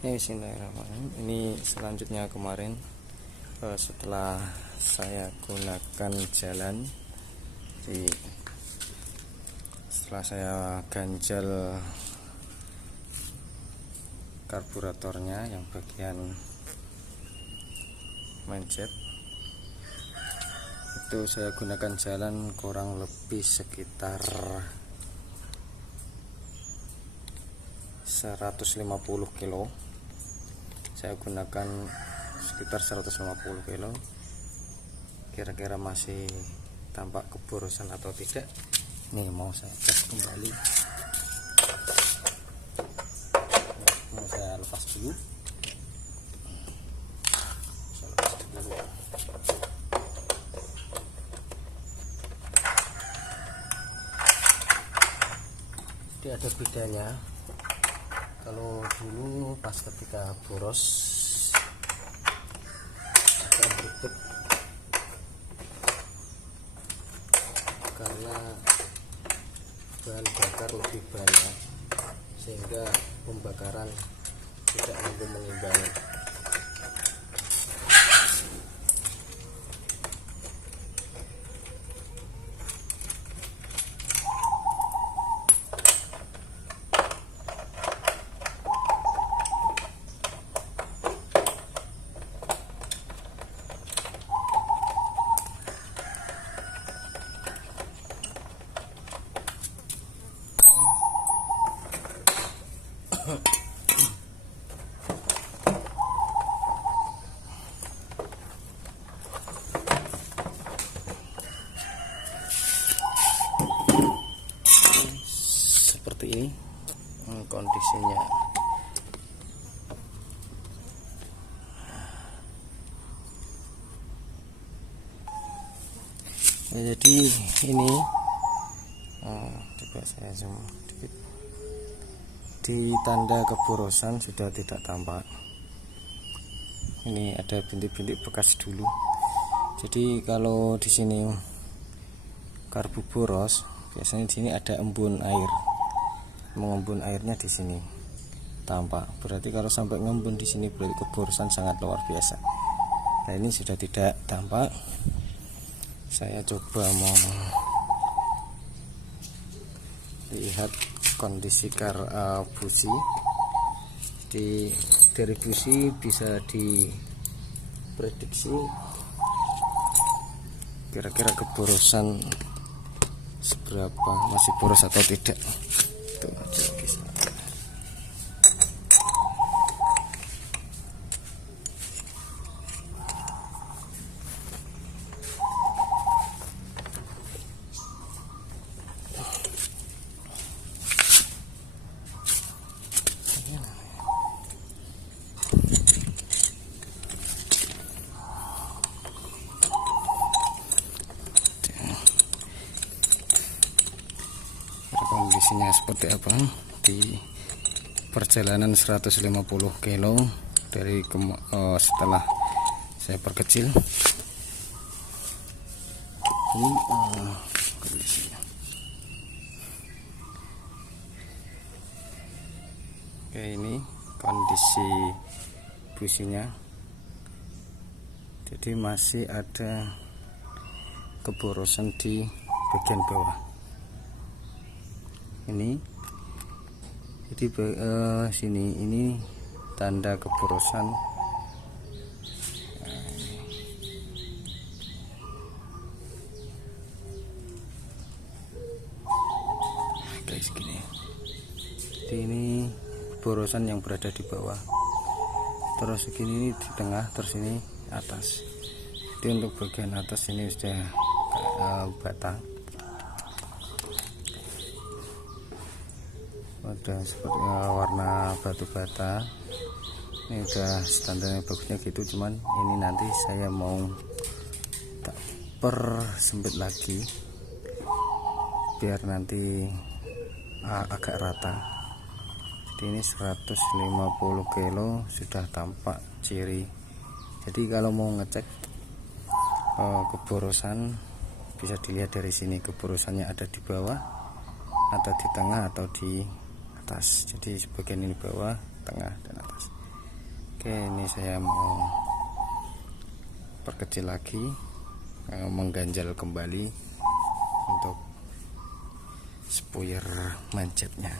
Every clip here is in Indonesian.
Bismillahirrahmanirrahim. Ini selanjutnya kemarin setelah saya gunakan jalan, setelah saya ganjal karburatornya yang bagian mencet, itu saya gunakan jalan kurang lebih sekitar 150 kilo. Saya gunakan sekitar 150 kilo. Kira-kira masih tampak keborosan atau tidak, ini mau saya cek kembali. Mau saya lepas dulu. Jadi ada bedanya. Kalau dulu pas ketika boros agak ribet karena bahan bakar lebih banyak, sehingga pembakaran tidak mampu mengimbangi. Seperti ini kondisinya. Jadi ini coba saya zoom dikit. Di tanda keborosan sudah tidak tampak. Ini ada bintik-bintik bekas dulu. Jadi kalau di sini karbu boros, biasanya di sini ada embun air. Mengembun airnya di sini tampak. Berarti kalau sampai ngembun di sini berarti keborosan sangat luar biasa. Nah, ini sudah tidak tampak. Saya coba mau lihat kondisi busi. Dari busi bisa diprediksi kira-kira keborosan seberapa, masih boros atau tidak. Tuh, bisa. Kondisinya seperti apa di perjalanan 150 kilo dari setelah saya perkecil. Ini kondisinya. Oke, ini kondisi businya. Jadi masih ada keborosan di bagian bawah. Ini jadi sini ini tanda keborosan. Guys, gini. Jadi ini keborosan yang berada di bawah. Terus segini di tengah, terus ini atas. Jadi untuk bagian atas ini sudah bata. Udah seperti warna batu bata. Ini udah standarnya bagusnya gitu, cuman ini nanti saya mau tak persempit lagi biar nanti agak rata. Jadi ini 150 kilo sudah tampak ciri. Jadi kalau mau ngecek keborosan bisa dilihat dari sini, keborosannya ada di bawah atau di tengah atau di atas. Jadi sebagian ini bawah, tengah, dan atas. Oke, ini saya mau perkecil lagi, mengganjal kembali untuk spuyer manjetnya,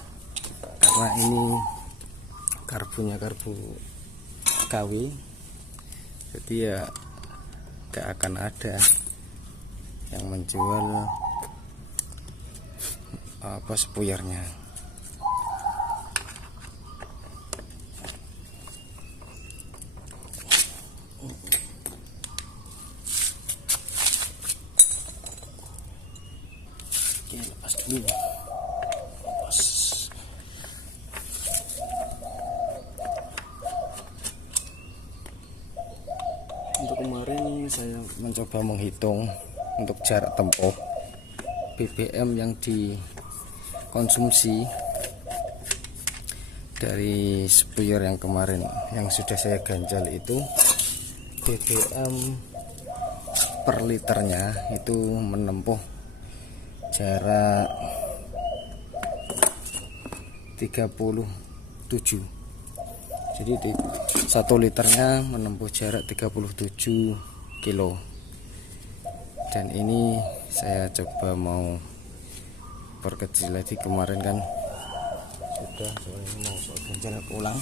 karena ini karbunya karbu KW, jadi ya gak akan ada yang menjual spuyernya. Oke, lepas dulu. Untuk kemarin saya mencoba menghitung untuk jarak tempuh BBM yang dikonsumsi dari spuyer yang kemarin yang sudah saya ganjal itu. BBM per liternya itu menempuh jarak 37. Jadi 1 liternya menempuh jarak 37 kilo. Dan ini saya coba mau perkecil lagi, kemarin kan sudah, soalnya mau ganjal ulang.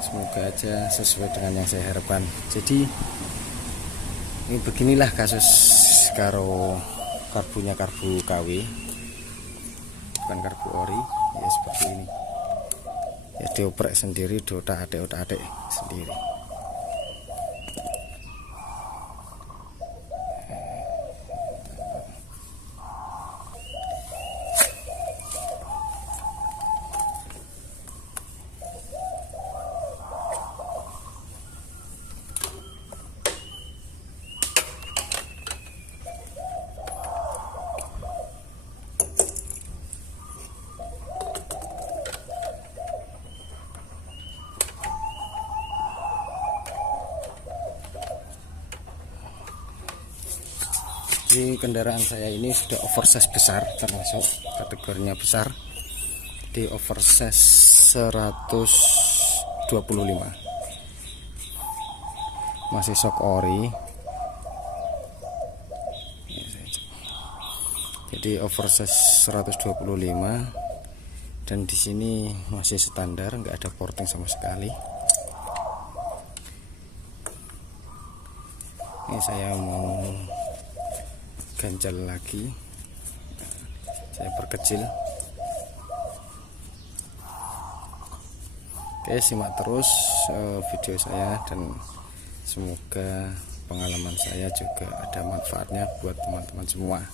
Semoga aja sesuai dengan yang saya harapkan. Jadi ini beginilah kasus karo karbunya karbu KW, bukan karbu ori ya, seperti ini ya, dioprek sendiri, diotak-atik sendiri. Di kendaraan saya ini sudah oversize besar, termasuk kategorinya besar, di oversize 125, masih sok ori. Jadi oversize 125, dan di sini masih standar, nggak ada porting sama sekali. Ini saya mau ganjal lagi, saya perkecil. Oke, simak terus video saya, dan semoga pengalaman saya juga ada manfaatnya buat teman-teman semua.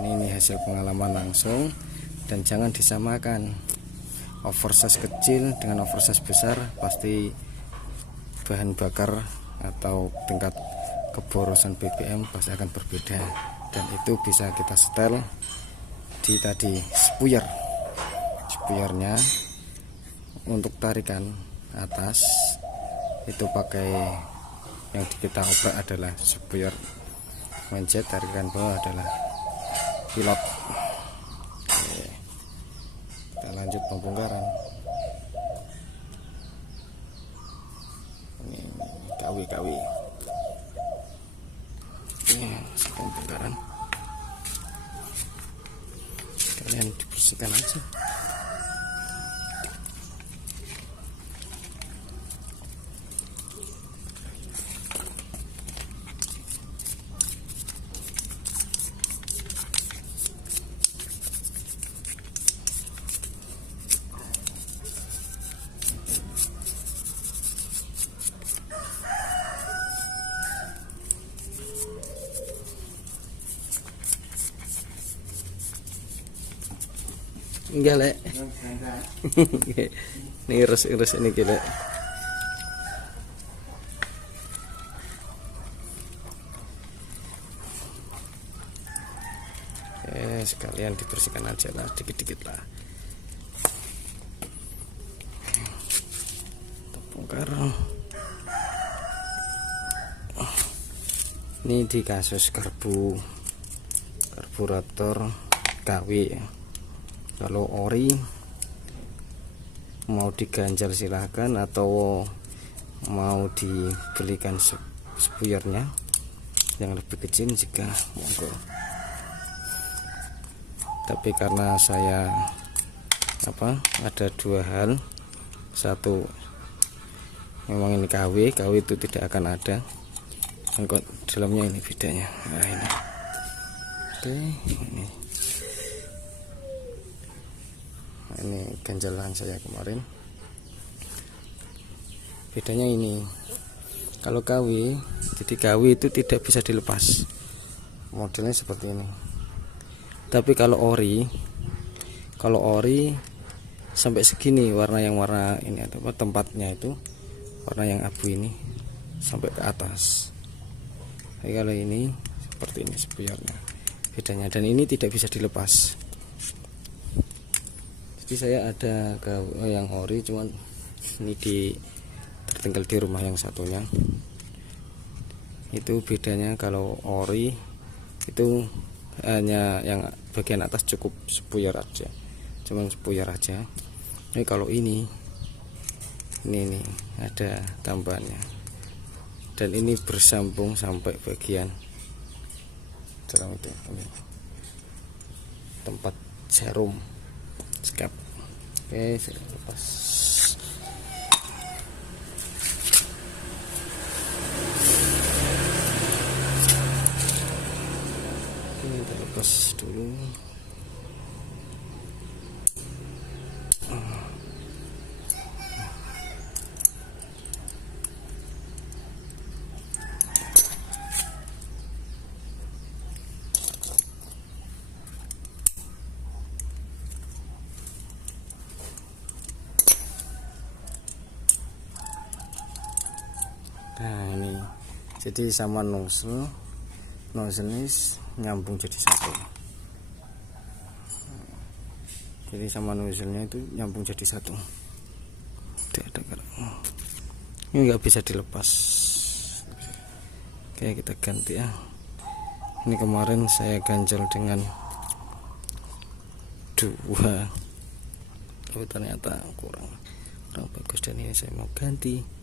Ini hasil pengalaman langsung, dan jangan disamakan oversize kecil dengan oversize besar. Pasti bahan bakar atau tingkat keborosan BBM pasti akan berbeda, dan itu bisa kita setel di tadi spuyernya. Untuk tarikan atas itu pakai yang kita oprek adalah spuyer manjet, tarikan bawah adalah pilot. Oke, kita lanjut pembongkaran. Ini KW pembongkaran, kalian dibersihkan aja. Enggak, Lek. Ini iris ini gila. Sekalian dibersihkan aja lah, dikit-dikit lah. Bongkar. Ini di kasus karburator KW. Kalau ori mau diganjal silahkan, atau mau dibelikan spuyernya yang lebih kecil jika monggo. Tapi karena saya ada dua hal, satu memang ini KW itu tidak akan ada, dan kok dalamnya ini bedanya. Nah ini, oke, ini ganjalan saya kemarin. Bedanya ini, kalau KW, jadi KW itu tidak bisa dilepas, modelnya seperti ini. Tapi kalau ori sampai segini warna ini atau tempatnya itu warna yang abu ini sampai ke atas. Tapi kalau ini seperti ini spuyernya, bedanya, dan ini tidak bisa dilepas. Jadi saya ada yang ori, cuman ini tertinggal di rumah yang satunya. Itu bedanya, kalau ori itu hanya yang bagian atas cukup spuyer aja, cuman spuyer aja. Ini kalau ini ada tambahannya, dan ini bersambung sampai bagian dalam itu, ini tempat jarum skep. Oke, saya lepas. Kita lepas dulu. Nah ini, jadi sama nozzle ini nyambung jadi satu. Jadi sama nozzle-nya itu nyambung jadi satu. Tidak ada gerak. Ini nggak bisa dilepas. Oke, kita ganti ya. Ini kemarin saya ganjal dengan dua, tapi ternyata kurang bagus, dan ini saya mau ganti.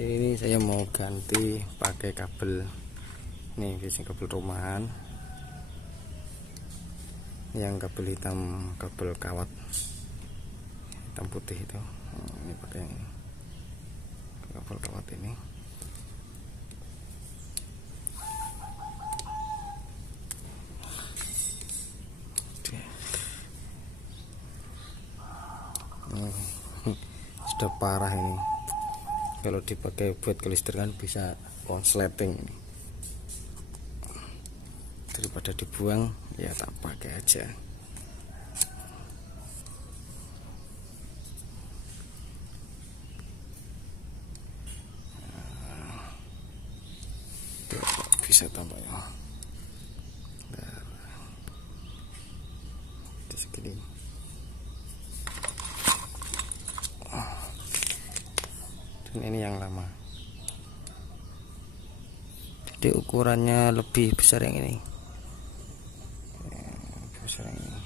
Ini saya mau ganti pakai kabel, nih biasanya kabel rumahan, yang kabel hitam, kabel kawat hitam putih itu. Ini pakai kabel kawat ini. Sudah parah ini. Kalau dipakai buat kelistrikan bisa konsleting, daripada dibuang ya tak pakai aja. Bisa tambah ya, segini. Dan ini yang lama, jadi ukurannya lebih besar yang ini, lebih besar yang ini.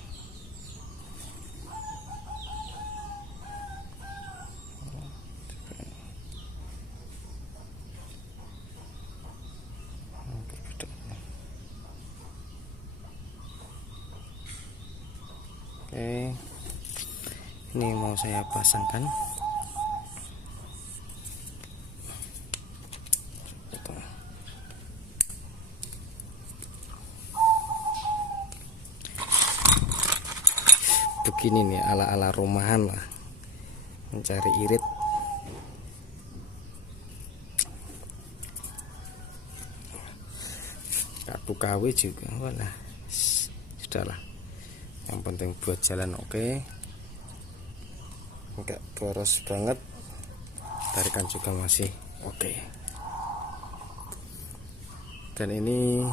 Oke, ini mau saya pasangkan. Begini nih, ala-ala rumahan lah, mencari irit. Kartu KW juga, walah, sudahlah. Yang penting buat jalan oke, enggak boros banget, tarikan juga masih oke. Dan ini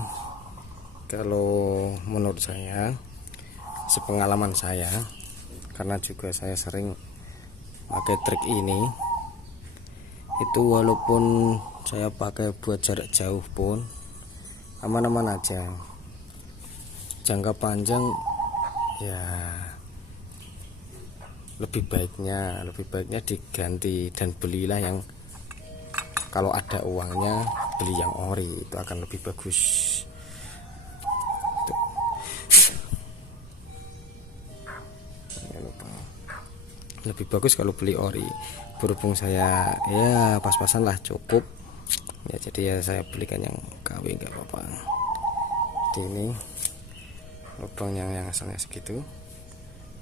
kalau menurut saya, sepengalaman saya, karena juga saya sering pakai trik ini, itu walaupun saya pakai buat jarak jauh pun aman-aman aja. Jangka panjang ya lebih baiknya diganti dan belilah yang, kalau ada uangnya beli yang ori, itu akan lebih bagus. Lebih bagus kalau beli ori. Berhubung saya ya pas-pasan lah, cukup ya, jadi ya saya belikan yang KW, nggak apa-apa. Jadi ini lubang yang asalnya segitu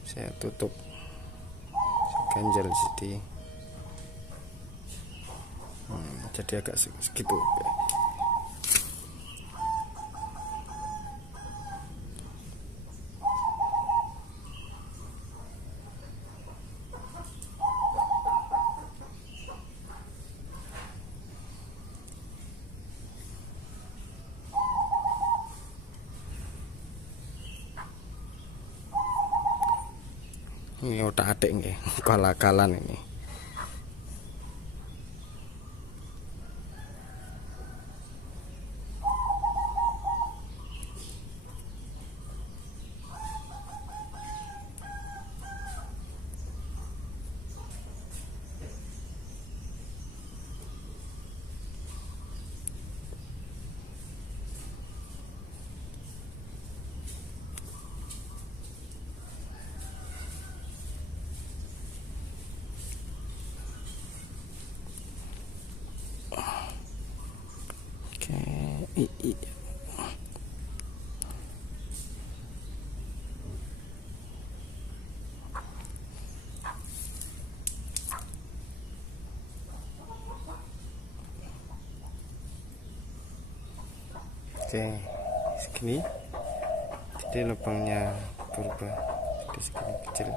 saya tutup, saya ganjel jadi agak segitu. Ini otak adik nggih, kalah-kalan ini. Oke. Oke, segini. Jadi lubangnya berubah jadi segini kecil.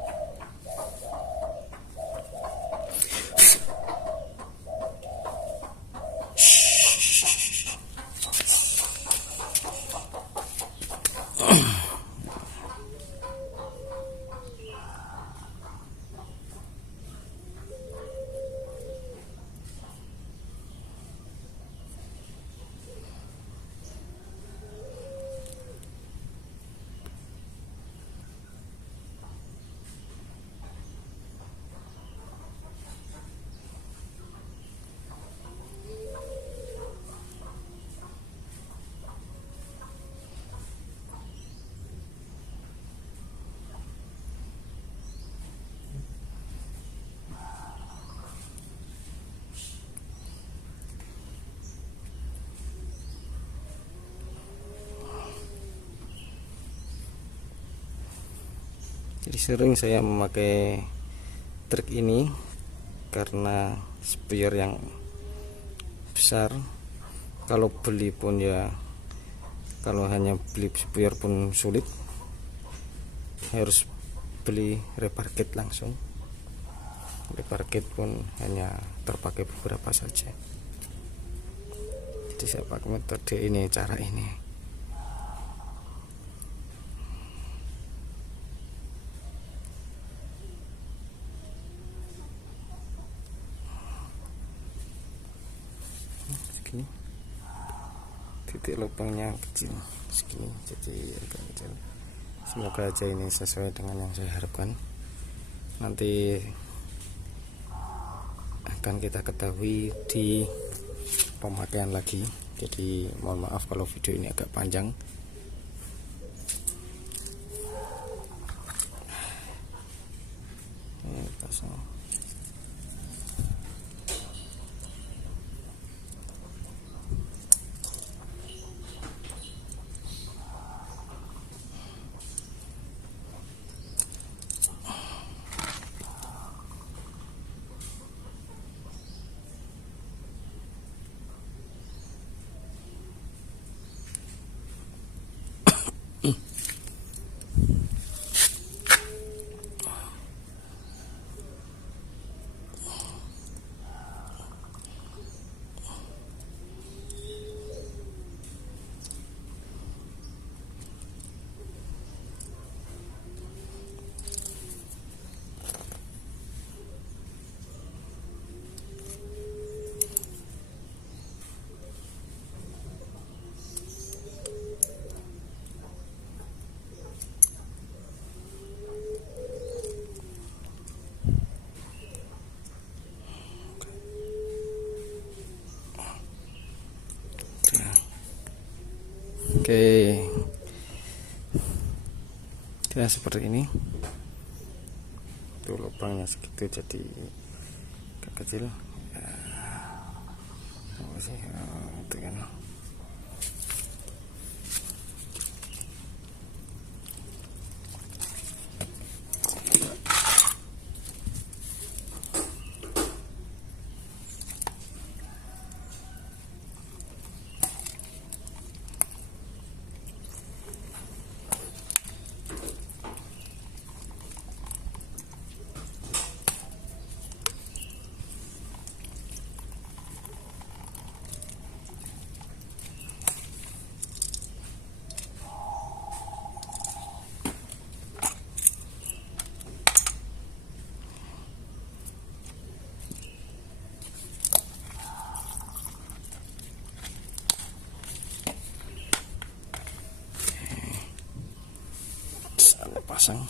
Jadi sering saya memakai trik ini karena spare yang besar. Kalau beli pun ya, kalau hanya beli spare pun sulit, harus beli repair kit langsung. Repair kit pun hanya terpakai beberapa saja. Jadi saya pakai metode ini, cara ini. Titik lubangnya kecil segini, jadi agak kecil. Semoga aja ini sesuai dengan yang saya harapkan. Nanti akan kita ketahui di pemakaian lagi. Jadi mohon maaf kalau video ini agak panjang. Ini pasang. Oke, ya seperti ini. Tuh lubangnya segitu, jadi agak kecil ya. Apa sih itu kan. Pasang.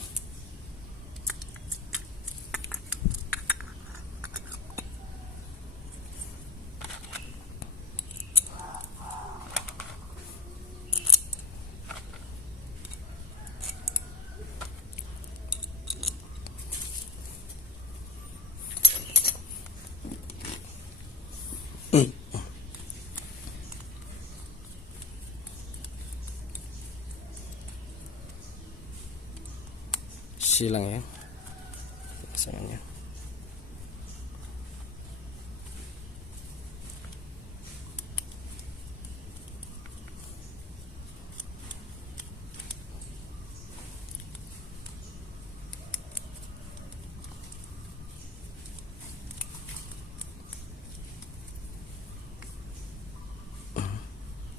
Silang ya pasangannya.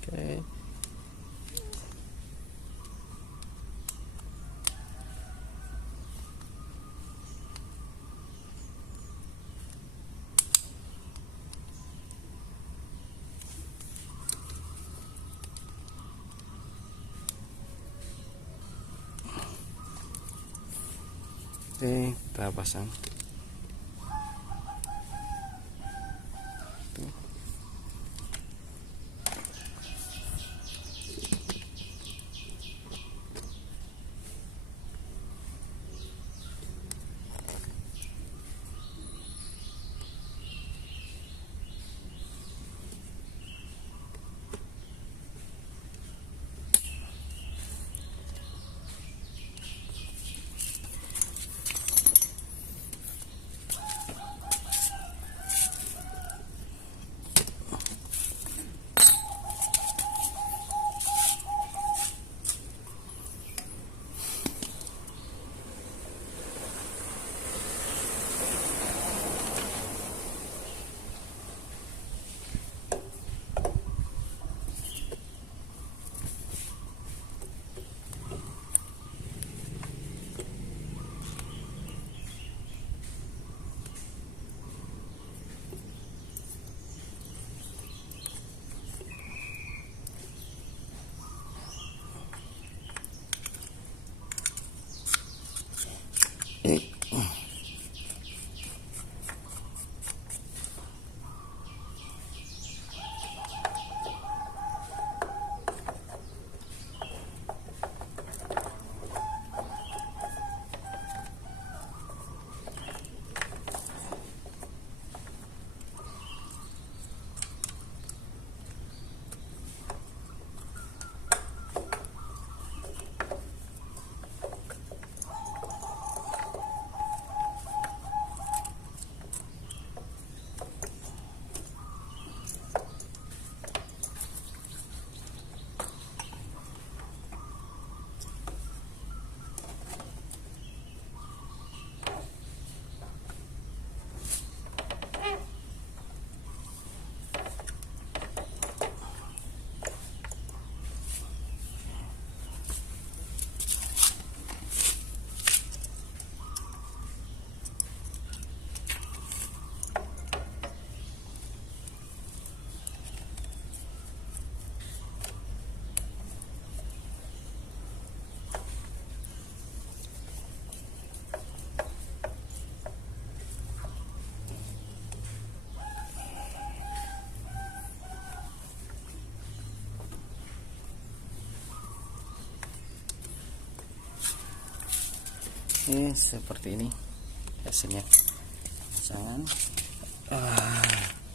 Oke. Oke, kita pasang. Tuh. Ini seperti ini hasilnya pasangan.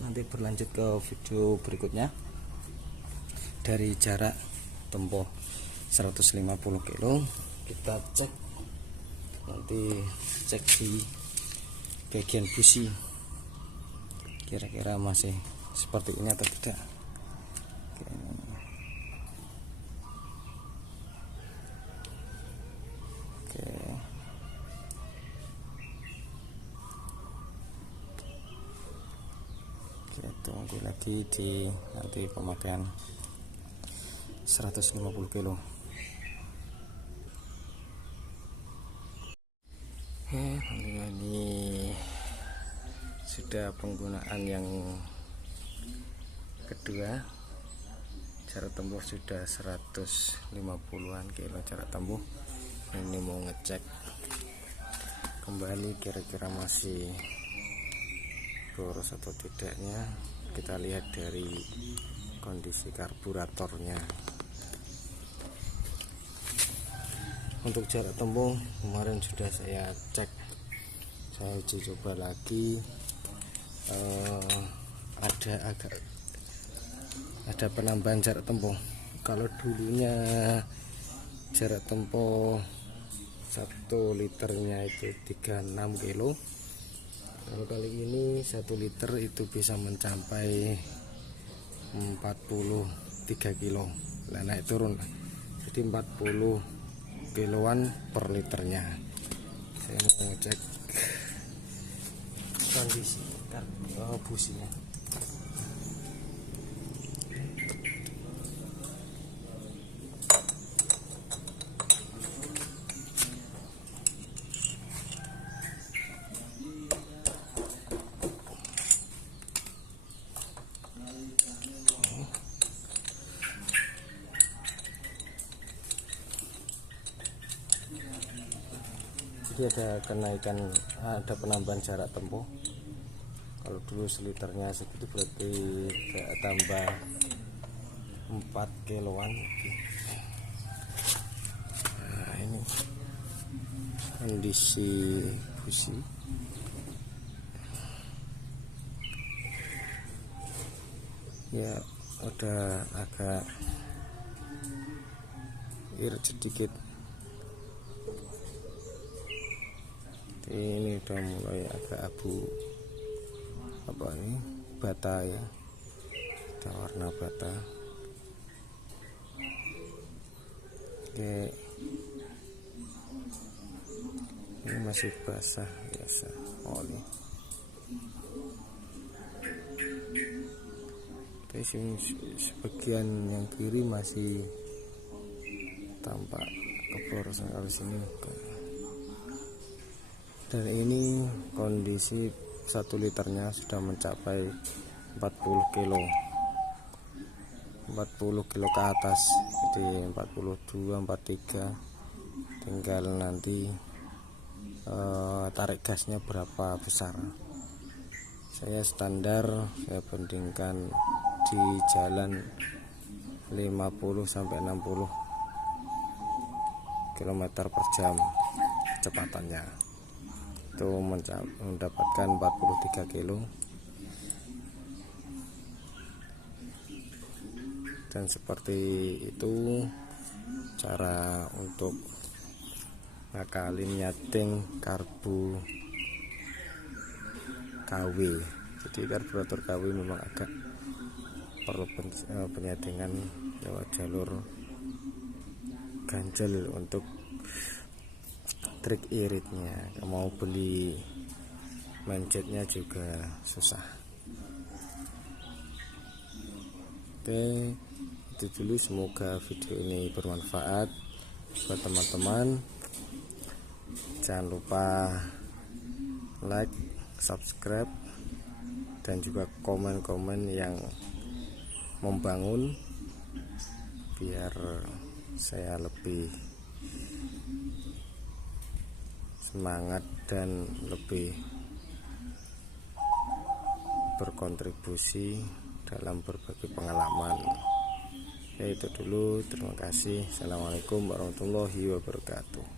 Nanti berlanjut ke video berikutnya dari jarak tempuh 150 kilo. Kita cek, nanti cek di bagian busi kira-kira masih seperti ini atau tidak. Oke. Kita tunggu lagi di nanti pemakaian 150 kilo. Ini sudah penggunaan yang kedua. Jarak tempuh sudah 150-an kilo jarak tempuh. Ini mau ngecek kembali kira-kira masih boros atau tidaknya. Kita lihat dari kondisi karburatornya. Untuk jarak tempuh kemarin sudah saya cek, saya uji coba lagi. Ada penambahan jarak tempuh. Kalau dulunya jarak tempuh 1 liternya itu 36 kilo, kalau kali ini 1 liter itu bisa mencapai 43 kilo. Nah, naik turun, jadi 40 kiloan per liternya. Saya mau ngecek kondisi businya. Jadi ada kenaikan, ada penambahan jarak tempuh. Kalau dulu seliternya segitu berarti tambah 4 kiloan. Nah, ini kondisi busi. Ya udah agak irit sedikit. Ini udah mulai agak abu, apa ini, bata ya, ada warna bata. Oke, ini masih basah biasa. Oh ini, tapi sebagian yang kiri masih tampak keporosan, kalau sini dan ini kondisi 1 liternya sudah mencapai 40 kilo 40 kilo ke atas, jadi 42 43. Tinggal nanti tarik gasnya berapa besar. Saya standar, saya bandingkan di jalan 50 sampai 60 km per jam kecepatannya, itu mendapatkan 43 kilo. Dan seperti itu cara untuk ngakalin nyeting karbu KW. Jadi karburator KW memang agak perlu penyetingan lewat jalur ganjel untuk trik iritnya. Mau beli manjetnya juga susah. Oke, itu dulu. Semoga video ini bermanfaat buat teman-teman. Jangan lupa like, subscribe, dan juga komen-komen yang membangun biar saya lebih semangat dan lebih berkontribusi dalam berbagai pengalaman. Ya, itu dulu. Terima kasih. Assalamualaikum warahmatullahi wabarakatuh.